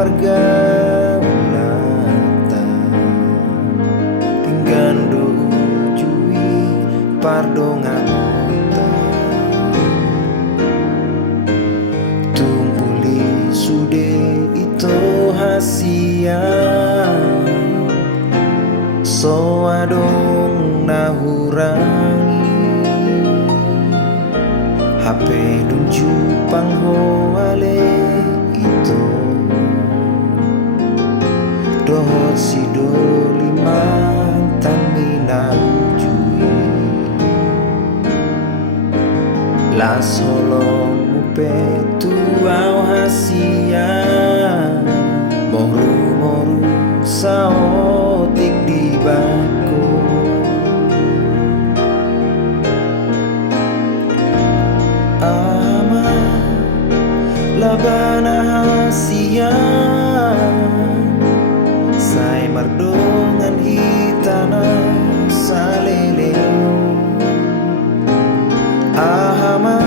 pergaulata dengan dojui pardongan tumpuli sude itu hasia so adong nahurangi HP dunju panghoale itu dohot si doliman tan minalujui las holong mupe tuau hasia moru saotik di bako ama labana hasia sai mardongan hitana saleleo ahama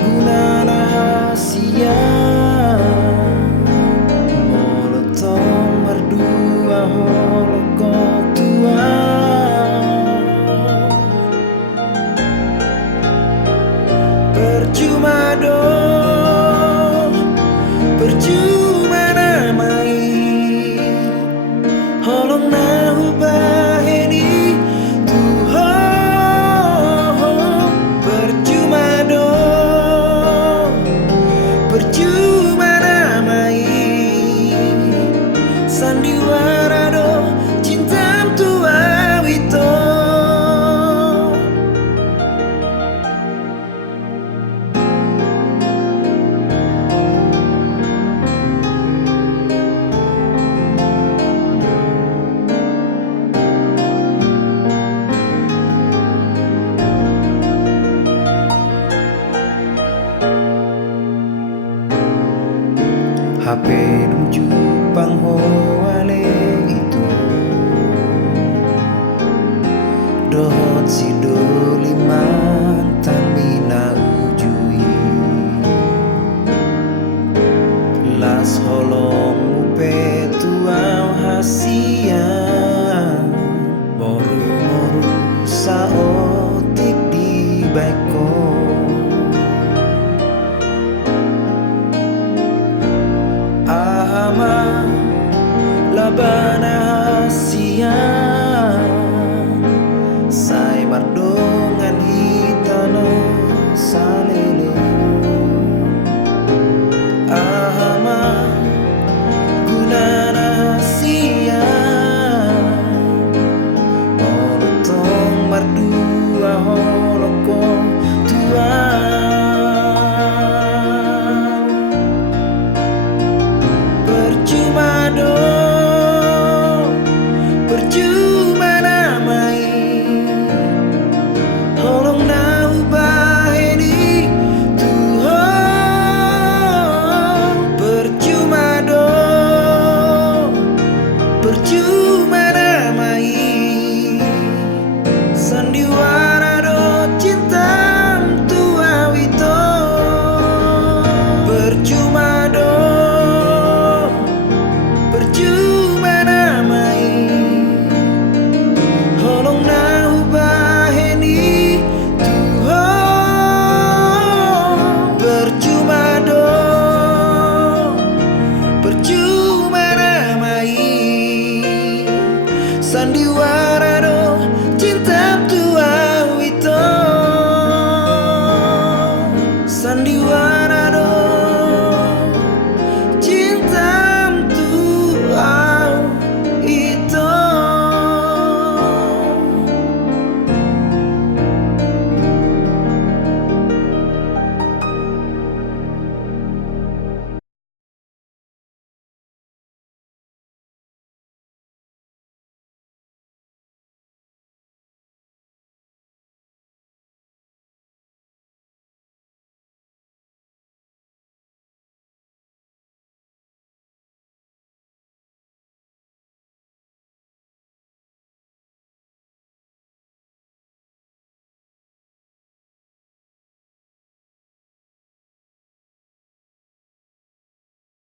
gunana hasia molotong merdua holokotua percuma percuma namai holong nahu baheni percuma namai sandiwara do cintam tua wito HP nuju panghoale itu dohot si doliman tan minalujui las holong mupe tuau hasia moru saotik di beko labana